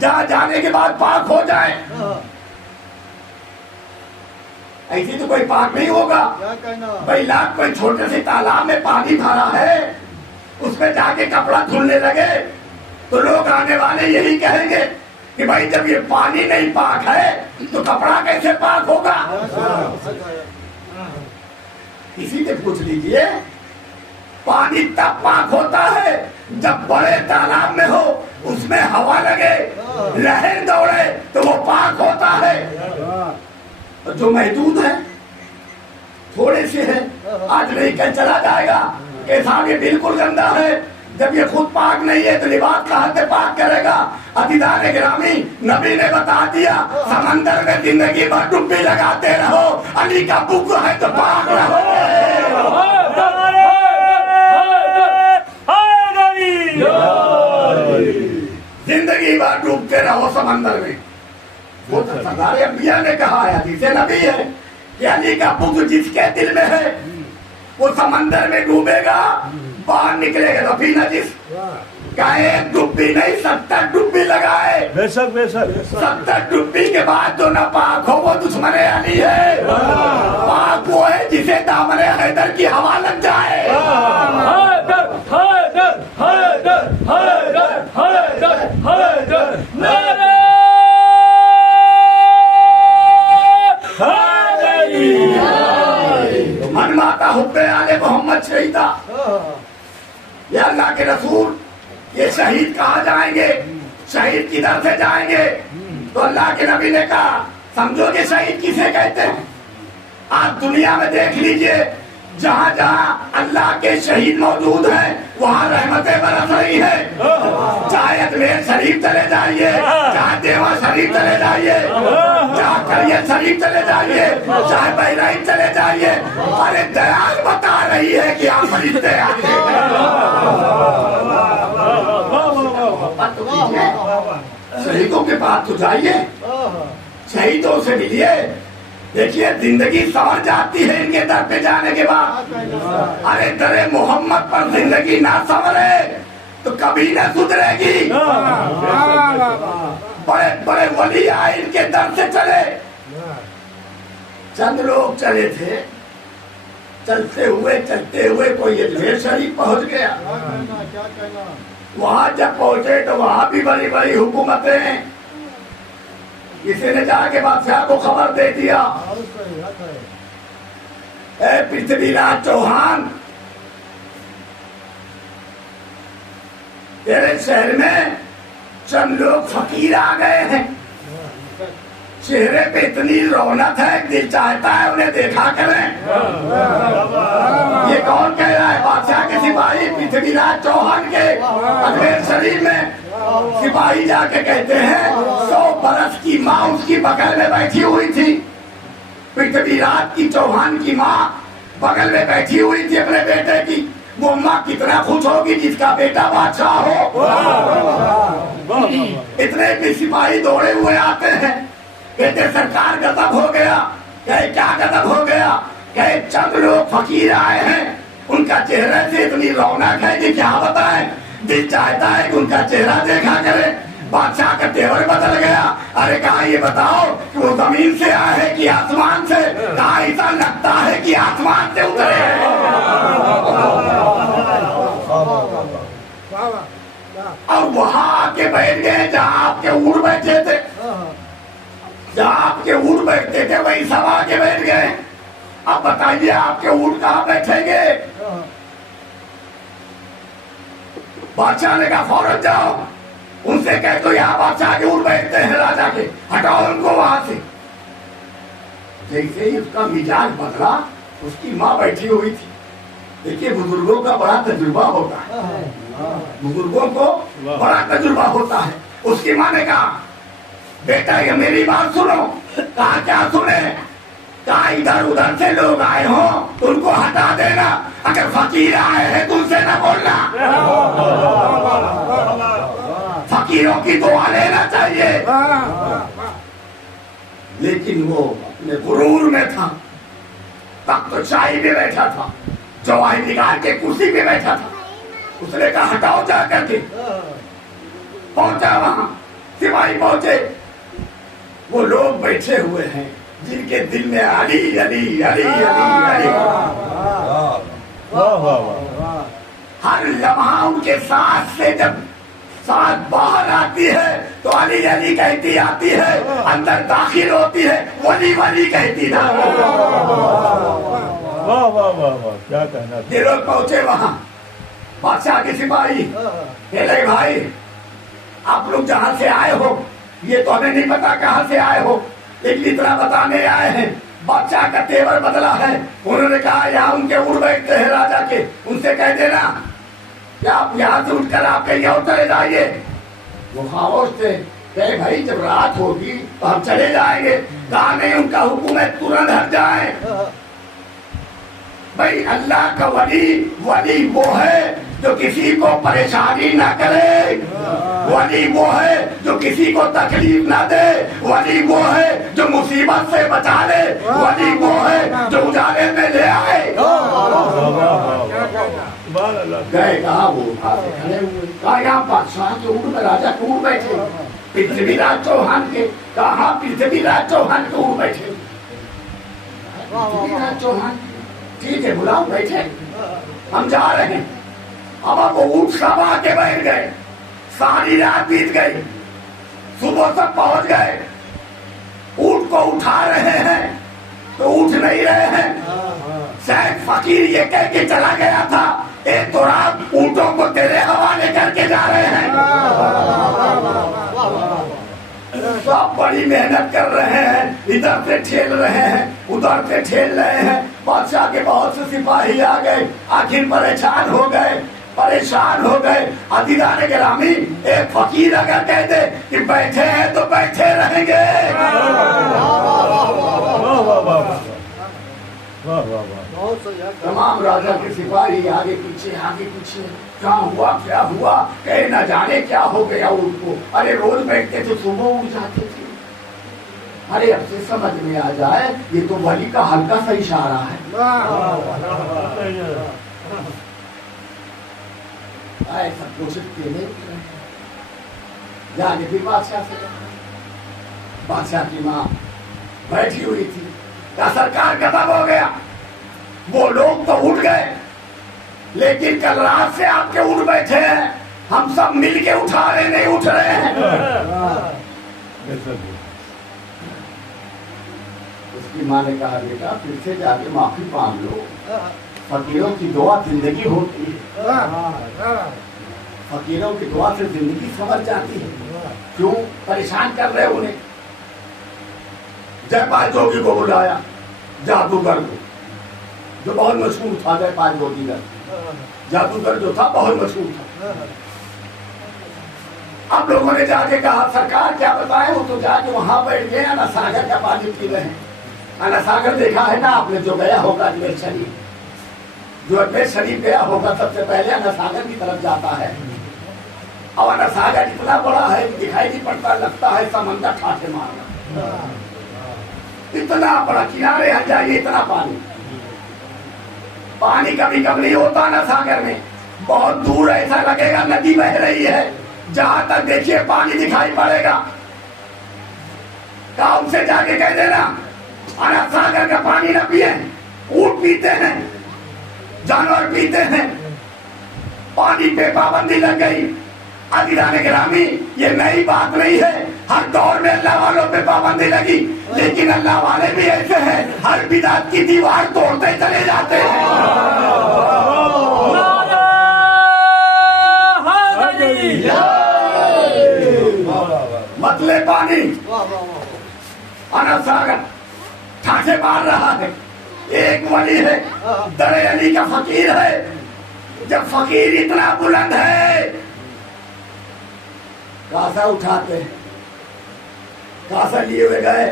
जहाँ जाने के बाद पाक हो जाए। ऐसी तो कोई पाक नहीं होगा भाई। लाख कोई छोटे से तालाब में पानी भरा है, उसमें जाके कपड़ा धुलने लगे तो लोग आने वाले यही कहेंगे कि भाई जब ये पानी नहीं पाक है तो कपड़ा कैसे पाक होगा। किसी से पूछ लीजिए, पानी तब पाक होता है जब बड़े तालाब में हो, उसमें हवा लगे, लहर दौड़े तो वो पाक होता है। और जो महदूद है, थोड़े से है, आज नहीं कल चला जाएगा, के सामने बिल्कुल गंदा है। जब ये खुद पाक नहीं है तो लिबास कहाँ से पाक करेगा। अतिदार गिरामी नबी ने बता दिया, समंदर में जिंदगी भर डुबकी लगाते रहो, अली का बुक है तो पाक रहो। जिंदगी भर डूबते रहो समंदर में। वो तो सरदार अंबिया ने कहा है, हदीसे नबी है कि अली का बुक जिसके दिल में है वो समंदर में डूबेगा, बाहर निकलेगा तो भी नजिस। कहे डुब्बी नहीं 70 डुब्बी लगाए, बेशक बेशक 70 डुब्बी के बाद जो न पाक हो वो दुश्मन अली है। पाक वो है जिसे दामन हैदर की हवा लग जाए। मन माता हुब्बे आले मोहम्मद शहीदा, ये अल्लाह के रसूल ये शहीद कहाँ जाएंगे, शहीद किधर से जाएंगे। तो अल्लाह के नबी ने कहा, समझोगे शहीद किसे कहते हैं। आप दुनिया में देख लीजिए, जहाँ जहाँ अल्लाह के शहीद मौजूद हैं वहाँ रहमतें बरस रही है। चाहे अजमेर शरीफ चले जाइए, चाहे देवा शरीफ चले जाइए, चाहे करियर शरीफ चले जाइए, चाहे बहराइच चले जाइए, अरे दयाल बता रही है कि आप फरिश्ते आते हैं। शहीदों के पास तो जाइए, शहीदों से मिलिए, देखिए जिंदगी संवर जाती है इनके दर पे जाने के बाद। अरे दरे मोहम्मद पर जिंदगी ना संवरे तो कभी ना सुधरेगी। बड़े बड़े वली आए इनके दर से चले। चंद लोग चले थे, चलते हुए कोई अजमेर शरीफ पहुंच गया। वहां जब पहुंचे तो वहां भी बड़ी बड़ी हुकूमतें, किसी ने जाके बादशाह को खबर दे दिया, पृथ्वीराज चौहान तेरे शहर में चंद लोग फकीर आ गए हैं, चेहरे पे इतनी रौनक है, दिल चाहता है उन्हें देखा करें। ये कौन कह रहा है? बादशाह के सिपाही पृथ्वीराज चौहान के अजमेर शरीफ में सिपाही जाके कहते हैं 100 बरस की माँ उसकी बगल में बैठी हुई थी। पृथ्वीराज की चौहान की माँ बगल में बैठी हुई थी अपने बेटे की। वो माँ कितना खुश होगी जिसका बेटा बादशाह हो। इतने भी सिपाही दौड़े हुए आते हैं, कहते सरकार गजब हो गया। कहे क्या गजब हो गया? कहे चंद लोग फकीर आए हैं, उनका चेहरे से इतनी रौनक है कि क्या बताएं, दिल चाहता है कि उनका चेहरा देखा करे। बादशाह का तेवर बदल गया। अरे कहा ये बताओ कि वो जमीन से आए हैं कि आसमान से? कहा ऐसा लगता है कि आसमान से उतरे हैं। और वहां आके बैठ गए जहाँ आपके ऊँट बैठे थे, जहाँ आपके ऊँट बैठते थे वही सब आके बैठ गए। अब बताइए आपके ऊँट कहाँ बैठेंगे? बादशाह ने कहा फौरन जाओ उनसे कह दो यहाँ बादशाह के ऊँट बैठते हैं राजा के, हटाओ उनको वहां से। जैसे ही उसका मिजाज बदला, उसकी माँ बैठी हुई थी। देखिए बुजुर्गों का बड़ा तजुर्बा होता है, बुजुर्गों को बड़ा तजुर्बा होता है। उसकी माँ ने कहा बेटा ये मेरी बात सुनो। कहा क्या सुने? कहा इधर उधर से लोग आए हो तो उनको हटा देना, अगर फकीर आए हैं तो उनसे न बोलना, फकीरों की दुआ लेना चाहिए। लेकिन वो अपने गुरूर में था, तब तो शाही भी बैठा था, जवाही निगार के कुर्सी पे बैठा था। उसने कहा हटाओ जा करके। पहुंचा वहां, सिपाही पहुंचे, वो लोग बैठे हुए हैं जिनके दिल में अली अली अली अली अली, हर लम्हा उनके सांस से जब सांस बाहर आती है तो अली अली कहती आती है, अंदर दाखिल होती है वली वली कहती ना। वाह वाह वाह वाह, क्या कहना। ये लोग पहुंचे वहां, बादशाह के सिपाही कहले भाई आप लोग जहां से आए हो ये तो हमें नहीं पता कहां से आए हो, लेकिन इतना बताने आए हैं। बादशाह का तेवर बदला है। उन्होंने कहा यहाँ उनके उड़ बैठते हैं राजा के, उनसे कह देना कि आप यहाँ से उठकर आप कहीं और चले जाइए। वो खामोश थे, कहे भाई जब रात होगी तो हम चले जाएंगे। कहा नहीं, उनका हुक्म है तुरंत हट जाए। भाई अल्लाह का वली वो है जो किसी को परेशानी ना करे, वली वो है जो किसी को तकलीफ ना दे, वली वो है जो मुसीबत से बचा ले, वली वो है जो उजाले में ले आए। गए कहा वो खड़े हुए, कहा यहाँ बादशाह के ऊँट में राजा के ऊँट बैठे, पृथ्वीराज चौहान के, कहा पृथ्वीराज चौहान के ऊँट बैठे। पृथ्वीराज चौहान ठीक है बुलाओ, बैठे हम जा रहे हैं। अब वो ऊँट सब आके बैठ गए, सारी रात बीत गई, सुबह तक पहुंच गए। ऊँट को उठा रहे हैं तो उठ नहीं रहे हैं। शायद फकीर ये कह के चला गया था, एक तो रात ऊँटों को तेरे हवाले करके जा रहे हैं। सब बड़ी मेहनत कर रहे हैं, इधर से ठेल रहे हैं उधर से ठेल रहे हैं। बादशाह के बहुत से सिपाही आ गए, आखिर परेशान हो गए। अदीदाने गिरामी, एक फकीर अगर कह दे कि बैठे हैं तो बैठे रहेंगे। तमाम राजा के सिपाही आगे पीछे क्या हुआ कहे न जाने क्या हो गया उनको। अरे रोज बैठते थे सुबह उठ जाते थे। अरे अब से समझ में आ जाए ये तो वली का हल्का सा इशारा है। ऐसा कोशिश के जाने फिर बादशाह की माँ बैठी हुई थी, क्या सरकार खत्म हो गया। वो लोग तो उठ गए, लेकिन कल रात से आपके उठ बैठे हैं, हम सब मिल के उठा रहे नहीं उठ रहे हैं। उसकी माँ ने कहा बेटा फिर से जाके माफी मांग लो, फकीरों की दुआ जिंदगी होती है, फकीरों की दुआ से जिंदगी समझ जाती है। क्यों परेशान कर रहे उन्हें। जयपाल जोगी को बुलाया, जादूगर को जो बहुत मशहूर था। जयपाल जोगीगर जादूगर जो था बहुत मशहूर था। अब लोगों ने जाके कहा सरकार क्या बताएं, वो तो जाके वहां बैठ गए अना सागर का पानी पी रहे हैं। अना सागर देखा है ना आपने, जो गया होगा अजमेर शरीफ, जो अजमेर शरीफ गया होगा सबसे पहले अना सागर की तरफ जाता है। और अना सागर इतना बड़ा है दिखाई नहीं पड़ता, लगता है समंदर ठाठे मारना। इतना बड़ा किनारे आ जाइए, इतना पानी कभी कभी नहीं होता ना सागर में। बहुत दूर ऐसा लगेगा नदी बह रही है, जहां तक देखिए पानी दिखाई पड़ेगा। गांव से जाके कह देना अना सागर का पानी ना पिए, ऊंट पीते हैं, जानवर पीते हैं। पानी पे पाबंदी लग गई। अदीदाने गिरामी, ये नई बात नहीं है, हर दौर में अल्लाह वालों पे पाबंदी लगी, लेकिन अल्लाह वाले भी ऐसे हैं, हर बिदात की दीवार तोड़ते चले जाते हैं। मतले पानी अना सागर ठाठे मार रहा है। एक वली है, दरे अली का फकीर है। जब फकीर इतना बुलंद है, कासा उठाते, कासा लिए हुए गए।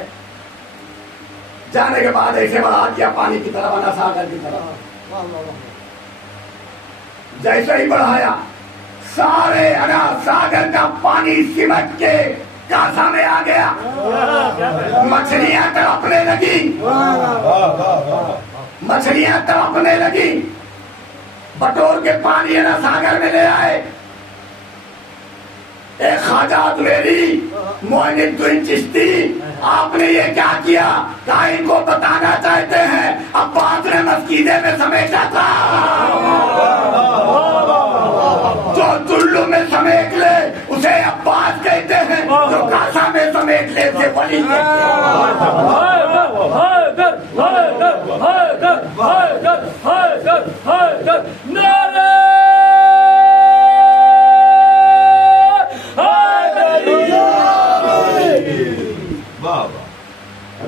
जाने के बाद ऐसे बढ़ा दिया पानी की तरफ, अना सागर की तरफ। जैसे ही बढ़ाया, सारे अना सागर का पानी सिमट के कासा में आ गया। मछलियां तड़पने लगी, मछलियां तड़पने लगी। बटोर के पानी अना सागर में ले आए। एक ख्वाजा मेरी मोइनुद्दीन चिश्ती, आपने ये क्या किया? क्या इनको बताना चाहते हैं अब्बास ने मस्जिदे में समेटा था? जो चुल्लू में समेट ले उसे अब्बास कहते हैं, जो कासा में समेट ले उसे वली कहते हैं।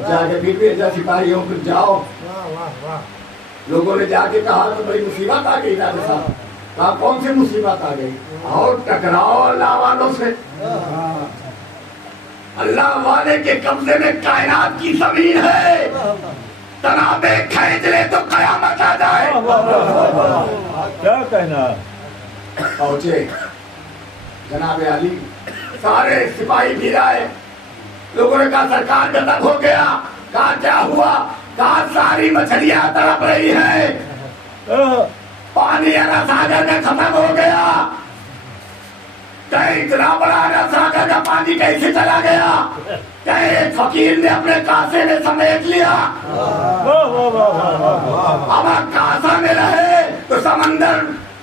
जाके फिर भी ऐसा सिपाहियों फिर जाओ, लोगों ने जाके कहा तो बड़ी मुसीबत आ गई राजा साहब। कहा कौन सी मुसीबत आ गई? और टकराओ अल्लाह वालों से। अल्लाह वाले के कब्जे में कायनात की जमीन है, तनाबे खींच ले तो कयामत आ जाए। क्या कहना? पहुंचे जनाब अली, सारे सिपाही भी आए। लोगों ने कहा सरकार गजब हो गया। कहा क्या हुआ? कहा सारी मछलियां तड़प रही हैं, पानी अरब सागर में खत्म हो गया। कहीं इतना बड़ा अरब सागर का पानी कैसे चला गया? कहीं फकीर ने अपने कासे में समेट लिया। अब कासा में रहे तो समंदर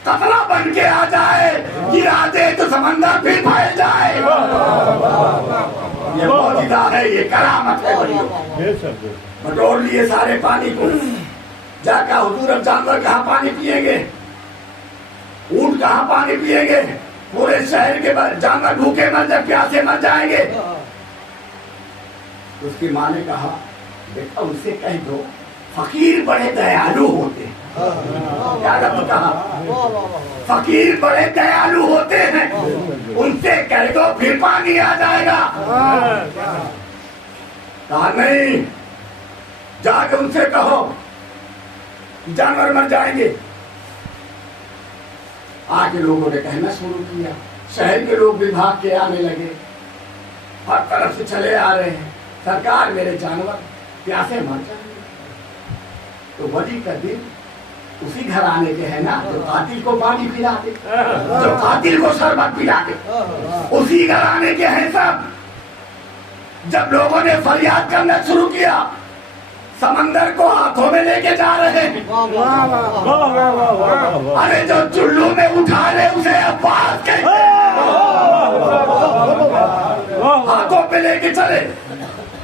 कतरा बन के आ जाए, गिरा दे तो समंदर फिर फैल जाए। ये मौजूदा है, ये करामत है बड़ी। बटोर लिए सारे पानी को। जाकर हुजूर अब जानवर कहाँ पानी पिएंगे? ऊंट कहाँ पानी पिएंगे? पूरे शहर के जानवर भूखे मर जाए, प्यासे मर जाएंगे। उसकी माँ ने कहा बेटा उनसे कह दो फकीर बड़े दयालु होते। क्या कहा? फकीर बड़े दयालु होते हैं, उनसे कह दो फिर पानी आ जाएगा। कहा नहीं, जाके उनसे कहो जानवर मर जाएंगे। आके लोगों ने कहना शुरू किया, शहर के लोग भी भाग के आने लगे, हर तरफ से चले आ रहे हैं, सरकार मेरे जानवर प्यासे मर जाएंगे। तो वली का दिन उसी घराने के है ना जो कातिल को पानी पिला दे, जो कातिल को शरबत पिला दे, उसी घराने के हैं सब। जब लोगों ने फरियाद करना शुरू किया, समंदर को हाथों में लेके जा रहे हैं। अरे जो चुल्लू में उठा ले उसे अब्बास कहते हैं। हाथों पे लेके चले,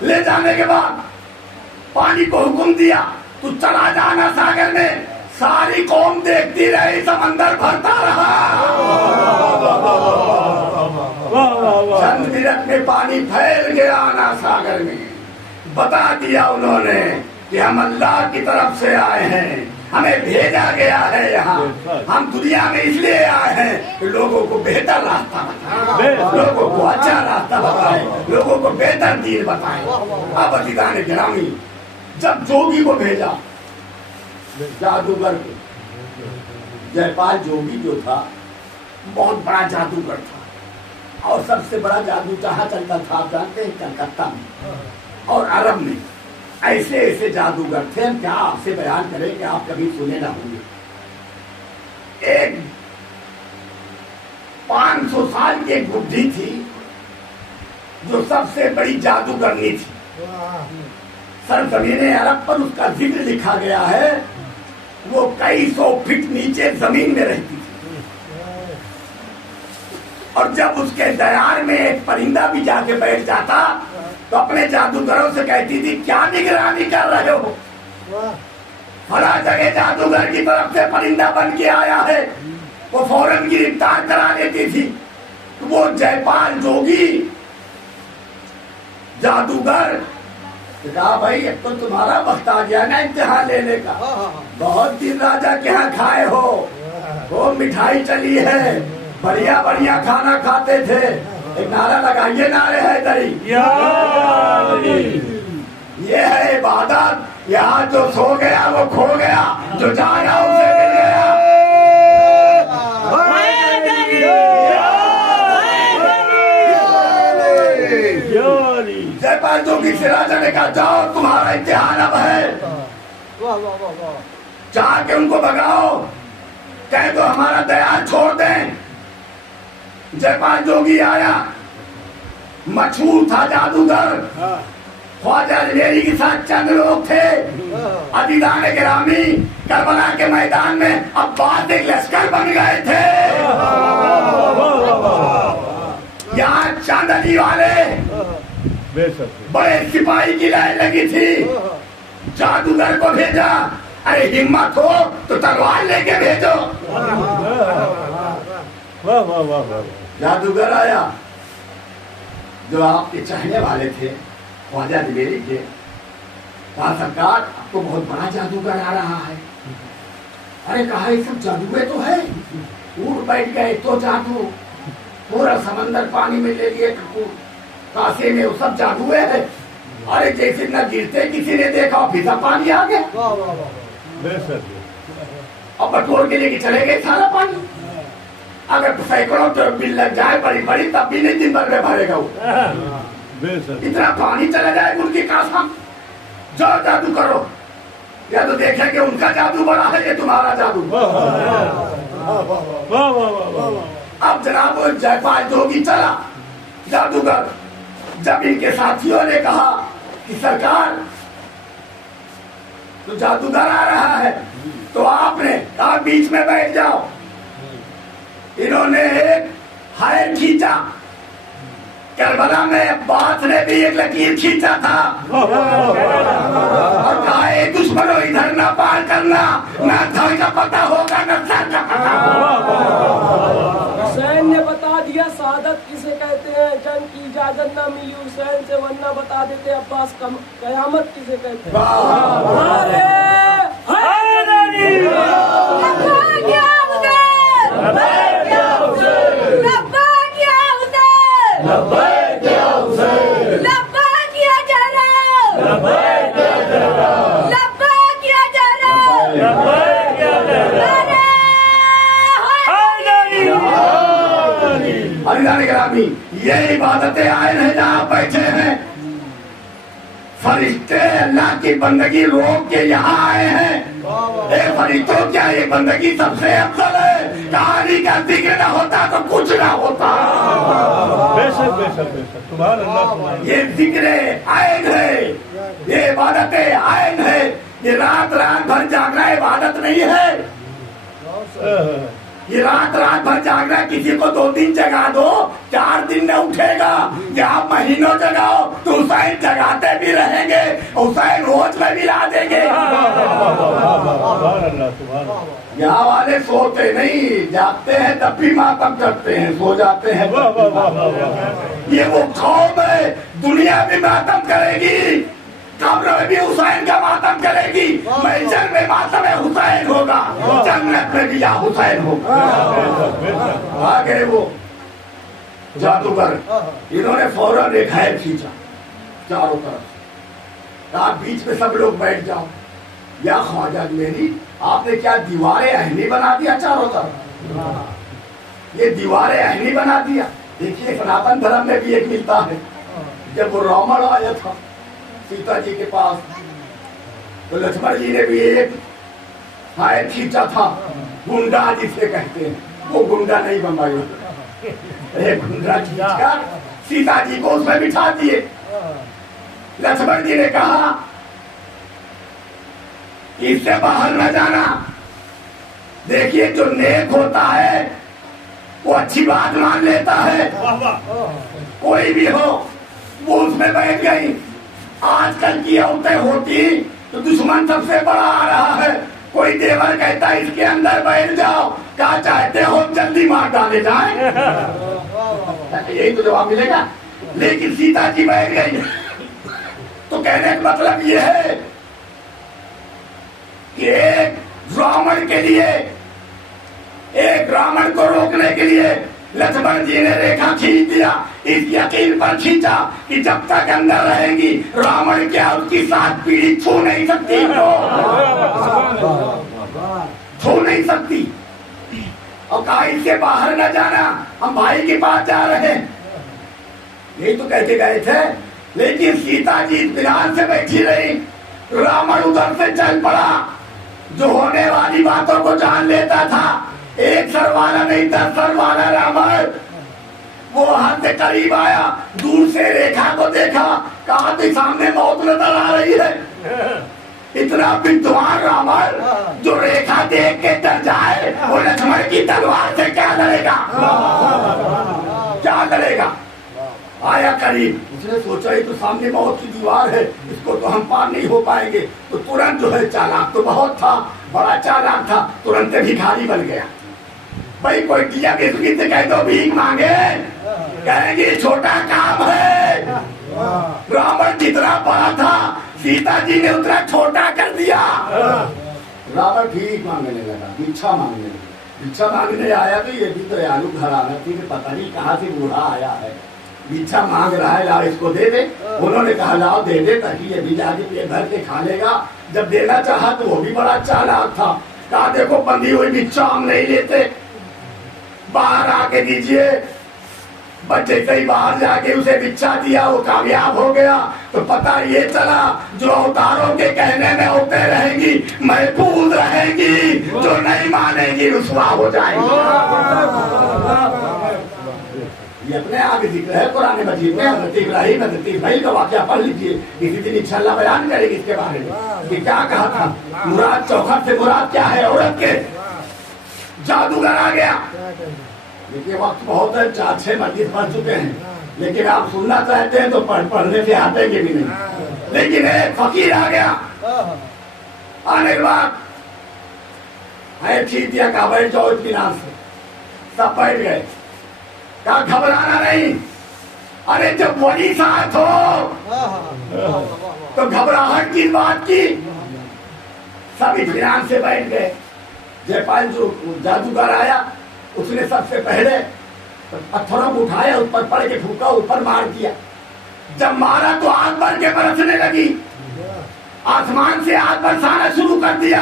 ले जाने के बाद पानी को हुक्म दिया तू चला जाना सागर में। सारी कौम देखती रही, समंदर भरता रहा। चंद मिनट में पानी फैल गया ना सागर में। बता दिया उन्होंने कि हम अल्लाह की तरफ से आए हैं, हमें भेजा गया है यहाँ। हम दुनिया में इसलिए आए हैं कि लोगों को बेहतर रास्ता बताएं, लोगों को अच्छा रास्ता बताएं, लोगों को बेहतर दीन बताएं। अब अजीज़ान गिरामी, जब जोगी को भेजा, जादूगर को, जयपाल जोगी जो था बहुत बड़ा जादूगर था, और सबसे बड़ा जादू जहाँ चलता था आप जानते हैं, कलकत्ता में और अरब में। ऐसे ऐसे जादूगर थे, हम क्या आपसे बयान करें कि आप कभी सुने ना होंगे। एक 500 साल की एक बुढ़ी थी जो सबसे बड़ी जादूगरनी थी। सरजमीन अरब पर उसका जिक्र लिखा गया है। वो कई 100 फीट नीचे जमीन में रहती थी, और जब उसके दयार में एक परिंदा भी जाके बैठ जाता तो अपने जादूगरों से कहती थी क्या निगरानी कर रहे हो, फला जगह जादूगर की तरफ से परिंदा बन के आया है। वो फौरन गिरफ्तार करा लेती थी। तो वो जयपाल जोगी जादूगर कहा भाई अब तो तुम्हारा वक्त आ गया ना इम्तिहान लेने का। बहुत दिन राजा के यहाँ खाए हो, वो मिठाई चली है, बढ़िया बढ़िया खाना खाते थे। एक नारा लगाइए, नारे है दरी, ये है इबादत। यहाँ जो सो गया वो खो गया, जो जागा उसे मिल गया। जयपाल जोगी से राजा ने कहा जाओ तुम्हारा इम्तिहान अब है। जाके उनको भगाओ, कह दो हमारा दयाल छोड़ दें। जयपाल जोगी आया, मशहूर था जादूगर। ख्वाजा अजमेरी के साथ चंद लोग थे। अदीदान गिरामी करबला के मैदान में अब्बास एक लश्कर बन गए थे। यहाँ चंद अली वाले बड़े सिपाही की लाइन लगी थी। जादूगर को भेजा, अरे हिम्मत हो तो तलवार लेके भेजो। जादूगर आया, जो आपके चाहने वाले थे ख्वाजा अजमेरी के, कहा सरकार अब तो बहुत बड़ा जादूगर आ रहा है। अरे कहा ये सब जादूए तो है, उड़ बैठ गए तो जादू, पूरा समंदर पानी में ले लिए कासे में, वो सब जादुए है। अरे जैसे न गिरते किसी ने देखा फिर पानी आ गया। अब बटोर के लेके चले गए सारा पानी। अगर सैकड़ों तो बिल लग जाए बड़ी बड़ी, तब भी नहीं दिन भर में भरेगा वो। इतना पानी चला जाए उनकी कासा। जाओ जादू करो, या तो देखेंगे उनका जादू बड़ा है ये तुम्हारा जादू। अब जनाब जयपाल जोगी चला जादूगर। जब इनके साथियों ने कहा कि सरकार तो जादूगर आ रहा है, तो आपने कहा बीच में बैठ जाओ। इन्होंने एक हायर खींचा, करबला में अब्बास ने भी एक लकीर खींचा था और कहा दुश्मनों इधर ना पार करना, ना धड़ का पता होगा ना सर का पता। हुसैन ने बता दिया शहादत किसे कहते हैं, जंग की इजाजत ना मिली हुसैन से, वरना बता देते अब्बास कयामत किसे कहते हैं। ये इबादतें आए हैं जहाँ बैठे हैं, फरिश्ते अल्लाह की बंदगी रोक के यहाँ आए हैं। फरिश्तों क्या ये बंदगी सबसे अफजल है। कहानी का जिक्र न होता तो कुछ ना होता। बेशक बेशक बेशक, सुभान अल्लाह। ये जिक्र आयन है, ये इबादतें आयन है। ये रात रात भर जागना इबादत नहीं है। ये रात रात भर जागना, किसी को 2 दिन जगा दो 4 दिन न उठेगा। या आप महीनों जगाओ तो हुसैन जगाते भी रहेंगे, हुसैन रोज में भी ला देंगे। यहाँ वाले सोते नहीं, जागते हैं तब भी मातम करते हैं, सो जाते हैं। ये वो कौम है, दुनिया भी मातम करेगी, कब्र में भी हुसैन का मातम करेगी। महशर में मातम हुसैन होगा, जन्नत में भी या हुसैन होगा। आ गए वो जादूगर, इन्होंने फौरन एक हैर खींचा चारों तरफ। आप बीच में सब लोग बैठ जाओ। या ख्वाजा अजमेरी, आपने क्या दीवारें अहनी बना दिया चारों तरफ? ये दीवारें अहनी बना दिया। देखिए सनातन धर्म में भी एक मिलता है। जब वो रावण आया था सीता जी के पास, तो लक्ष्मण जी ने भी एक हायर खींचा था, गुंडा जिसे कहते हैं। वो गुंडा नहीं बनवाई, एक गुंडा खींचकर सीता जी को उसमें बिठा दिए। लक्ष्मण जी ने कहा इससे बाहर न जाना। देखिए जो नेक होता है वो अच्छी बात मान लेता है, कोई भी हो। वो उसमें बैठ गई। आजकल की औरतें होती तो दुश्मन सबसे बड़ा आ रहा है, कोई देवर कहता है इसके अंदर बैठ जाओ, क्या चाहते हो जल्दी मार डाले जाए। यही तो जवाब मिलेगा। लेकिन सीता जी बैठ गई। तो कहने का मतलब ये है कि एक रावण के लिए, एक रावण को रोकने के लिए लक्ष्मण जी ने रेखा खींच दिया। इस यकीन पर खींचा कि जब तक अंदर रहेंगी रावण क्या उसकी 7 पीढ़ी छू नहीं सकती, छू नहीं सकती। और कहा इससे बाहर न जाना, हम भाई के पास जा रहे हैं। यही तो कहते गए थे। लेकिन सीता जी इत्मीनान से बैठी रही, रावण उधर से चल पड़ा। जो होने वाली बातों को जान लेता था, एक सर वाला नहीं 10 सर वाला रावण वो हद से करीब आया, दूर से रेखा को देखा, कहा कि सामने मौत नजर आ रही है। इतना विद्वान रावण जो रेखा देख के डर जाए, वो लक्ष्मण की तलवार से क्या लड़ेगा, क्या लड़ेगा। आया करीब, उसने सोचा ये तो सामने मौत की दीवार है, इसको तो हम पार नहीं हो पाएंगे। तो तुरंत जो है, चालाक तो बहुत था, बड़ा चालाक था, तुरंत भिखारी बन गया। भाई कोई दिया किसी से कह दो भीख मांगे, कहेंगे छोटा काम है। रावण जितना बड़ा था, सीता जी ने उतना छोटा कर दिया। रावण भीख मांगने लगा, भिक्षा मांगने लगा। भिक्षा मांगने आया तो ये भी दयालु घराना थी कि पता नहीं कहाँ से बूढ़ा आया है, भिक्षा मांग रहा है, लाओ इसको दे दे। उन्होंने कहा लाओ दे दे, ताकि ये भी जाके पेट भर के खा लेगा। जब देना चाहा तो वो भी बड़ा चालाक था, कहा देखो बंधी हुई भिक्षा हम नहीं लेते, बाहर आके दीजिए। बच्चे कई बाहर जाके उसे भिक्षा दिया, वो कामयाब हो गया। तो पता ये चला, जो अवतारों के कहने में होते रहेंगी महफूज रहेंगी, जो नहीं मानेगी रुसवा हो जाएगी। ये अपने आगे जिक्र है कुरान मजीद में। हज़रत इब्राहीम, हज़रत इस्माइल का वाक़या पढ़ लीजिए, किसी दिन इंशाअल्लाह बयान करेगी इसके बारे में कि क्या कहा था। मुराद चौखट से मुराद क्या है, औरत के जादूगर आ गया। देखिए वक्त बहुत है, 4-6 मस्जिद पढ़ चुके हैं, लेकिन आप सुनना चाहते हैं तो पढ़ने से हटेंगे भी नहीं। लेकिन एक फकीर आ गया, आने के बाद है ठीक दिया, कहा बैठ जाओ इत्मीनान से। सब बैठ गए, कहा घबराना नहीं। अरे जब वली साथ हो तो घबराहट की बात की। सब इत्मीनान से बैठ गए। जयपाल जो जादूगर आया, उसने सबसे पहले पत्थरों को उठाया, उस पर पड़ के फूका, ऊपर मार दिया। जब मारा तो आग भर के बरसने लगी, आसमान से आग बरसाना शुरू कर दिया।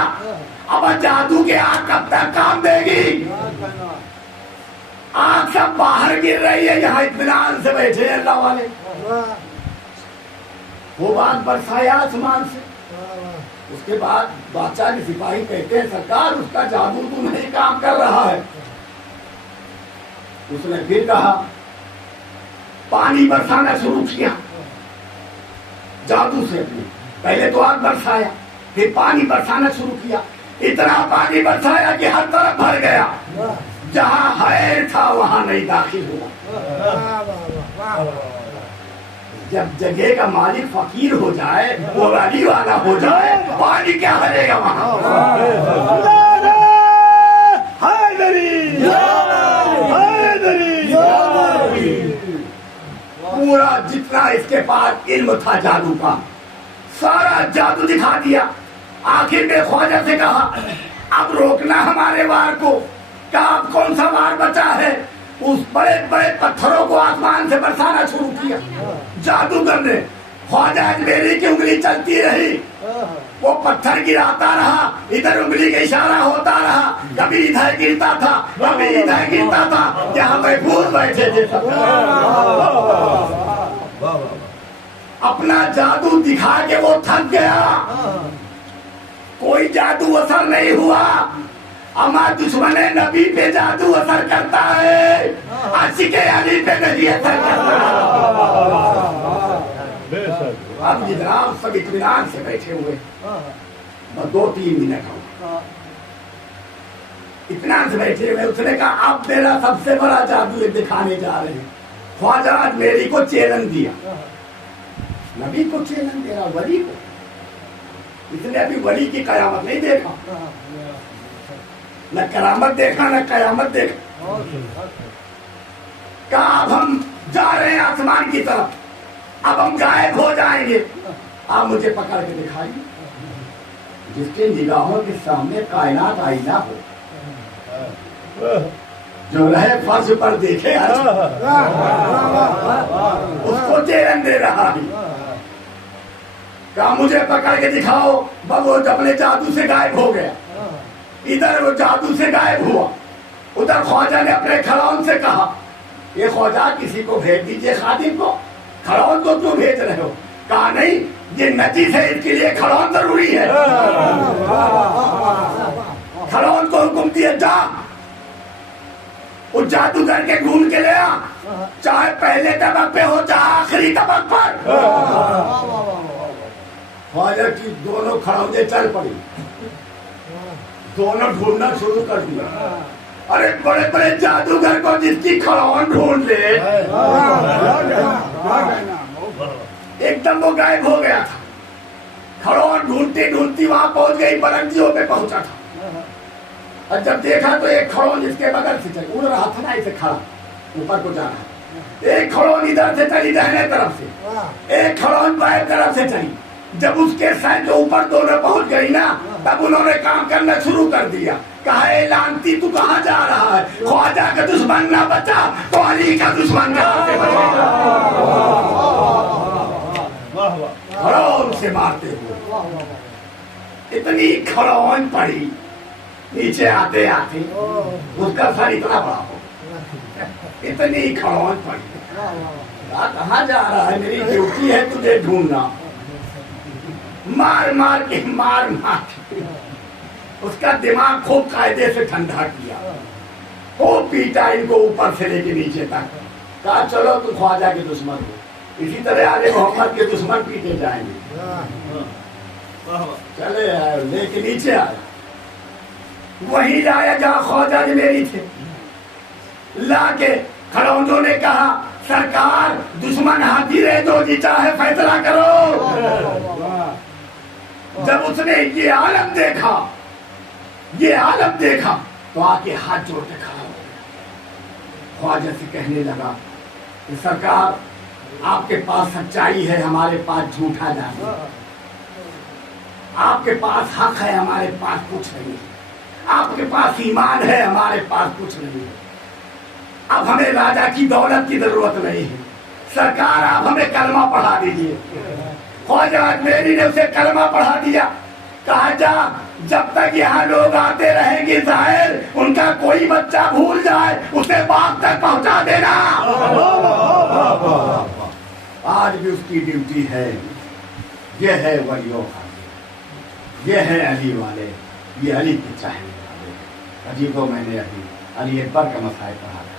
अब जादू के आग कब तक काम देगी, आग सब बाहर गिर रही है, यहाँ इत्मीनान से बैठे हैं अल्लाह वाले। वो आग बरसाया आसमान से। उसके बाद बादशाह के सिपाही कहते हैं सरकार उसका जादू तो नहीं काम कर रहा है। उसने फिर कहा, पानी बरसाना शुरू किया जादू से। पहले तो आग बरसाया, फिर पानी बरसाना शुरू किया। इतना पानी बरसाया कि हर तरफ भर गया, जहाँ हैर था वहां नहीं दाखिल हुआ। जब जगह का मालिक फकीर हो जाए, वो वाली वाला हो जाए, पानी क्या हरेगा वहां। पूरा जितना इसके पास इल्म था जादू का, सारा जादू दिखा दिया। आखिर में ख्वाजा से कहा अब रोकना हमारे वार को। क्या अब कौन सा वार बचा है। उस बड़े बड़े पत्थरों को आसमान से बरसाना शुरू किया जादूगर ने। ख्वाजा अजमेरी की उंगली चलती रही, वो पत्थर गिराता रहा, इधर उंगली का इशारा होता रहा, कभी इधर गिरता था, कभी इधर गिरता था, जहाँ महफूज बैठे थे। अपना जादू दिखा के वो थक गया, कोई जादू असर नहीं हुआ। हमारा दुश्मन नबी पे जादू असर करता है, आशिक़े अली पे नहीं असर करता। अब जनाब सब इत्मीनान से बैठे हुए, बस 2-3 मिनट हो इत्मीनान से बैठे हुए। उसने कहा अब मेरा सबसे बड़ा जादू दिखाने जा रहे हैं। ख्वाजा अजमेरी को चैलेंज दिया, नबी को चैलेंज दे रहा, वली को। इसने अभी वली की कयामत नहीं देखा, न करामत देखा न कयामत देखा। कहा अब हम जा रहे हैं आसमान की तरफ, अब हम गायब हो जाएंगे, आप मुझे पकड़ के दिखाइए। जिसके निगाहों के सामने कायनात आईना हो, जो रहे फर्श पर देखे उसको चैलेंज दे रहा है। कहा मुझे पकड़ के दिखाओ। बस वो अपने जादू से गायब हो गया। इधर वो जादू से गायब हुआ, उधर ख्वाजा ने अपने खड़ौन से कहा ये ख्वाजा किसी को भेज दीजिए खादिम को। खड़ौन को क्यों भेज रहे हो। कहा नहीं, ये नजीस है, इसके लिए खड़ौन जरूरी है। खड़ौन को हुक्म दिया जा, वो जादूगर के ढूंढ के ले आ। चाहे पहले तबक पे हो चाहे आखिरी तबक पर। ख्वाजा की दोनों खड़ौजे चल पड़ी, दोनों ढूंढना शुरू कर दिया। अरे बड़े बड़े जादूगर को जिसकी खड़ौन ढूंढ ले एकदम वो गायब हो गया था। खड़ौन ढूंढती ढूंढती वहां पहुंच गई, बरंजियों पे पहुंचा था। और जब देखा तो एक खड़ौन इसके बगल से चली, उड़ रहा था ना इसे खड़ा ऊपर को जाना। एक खड़ौन इधर से चली दाहिने तरफ से, एक खड़ौन बाएं तरफ से चली। जब उसके सर के ऊपर दोनों पहुंच गई ना, तब उन्होंने काम करना शुरू कर दिया। कहा ए लानती तू कहाँ जा रहा है? ख्वाजा का दुश्मन ना बचा तो अली का दुश्मन कहाँ से बचेगा? खड़ौन से मारते हुए इतनी खड़ौन पड़ी, नीचे आते आते उसका सर इतना बड़ा हो, इतनी खड़ौन पड़ी। कहाँ जा रहा है? मेरी ड्यूटी है तुझे ढूंढना। मार मार के उसका दिमाग खूब कायदे से ठंडा किया, खूब पीटा इनको ऊपर से लेके नीचे तक। कहा चलो तुम ख्वाजा के दुश्मन हो, इसी तरह आले मोहम्मद के दुश्मन पीटे जाएंगे। चले आए, लेके नीचे आया, वही लाया जहाँ ख्वाजा जी मेरी थे। लाके खड़ौंजों ने कहा सरकार दुश्मन हाथी रहे जो जी चाहे फैसला करो। जब उसने ये आलम देखा तो आके हाथ जोड़ के खड़ा हो गया। ख्वाजा से कहने लगा कि सरकार आपके पास सच्चाई है, हमारे पास झूठा जादू। आपके पास हक है, हमारे पास कुछ नहीं है। आपके पास ईमान है, हमारे पास कुछ नहीं है। अब हमें राजा की दौलत की जरूरत नहीं है, सरकार आप हमें कलमा पढ़ा दीजिए। ख्वाजा अजमेरी ने उसे कलमा पढ़ा दिया। कहा जा जब तक यहाँ लोग आते रहेंगे जाहिर उनका कोई बच्चा भूल जाए उसे बाग तक पहुंचा देना। आज भी उसकी ड्यूटी है। ये है वलियों का, ये है अली वाले, ये अली के चाहने वाले। अजीबो मैंने अली अकबर का मसाइल पढ़ा था।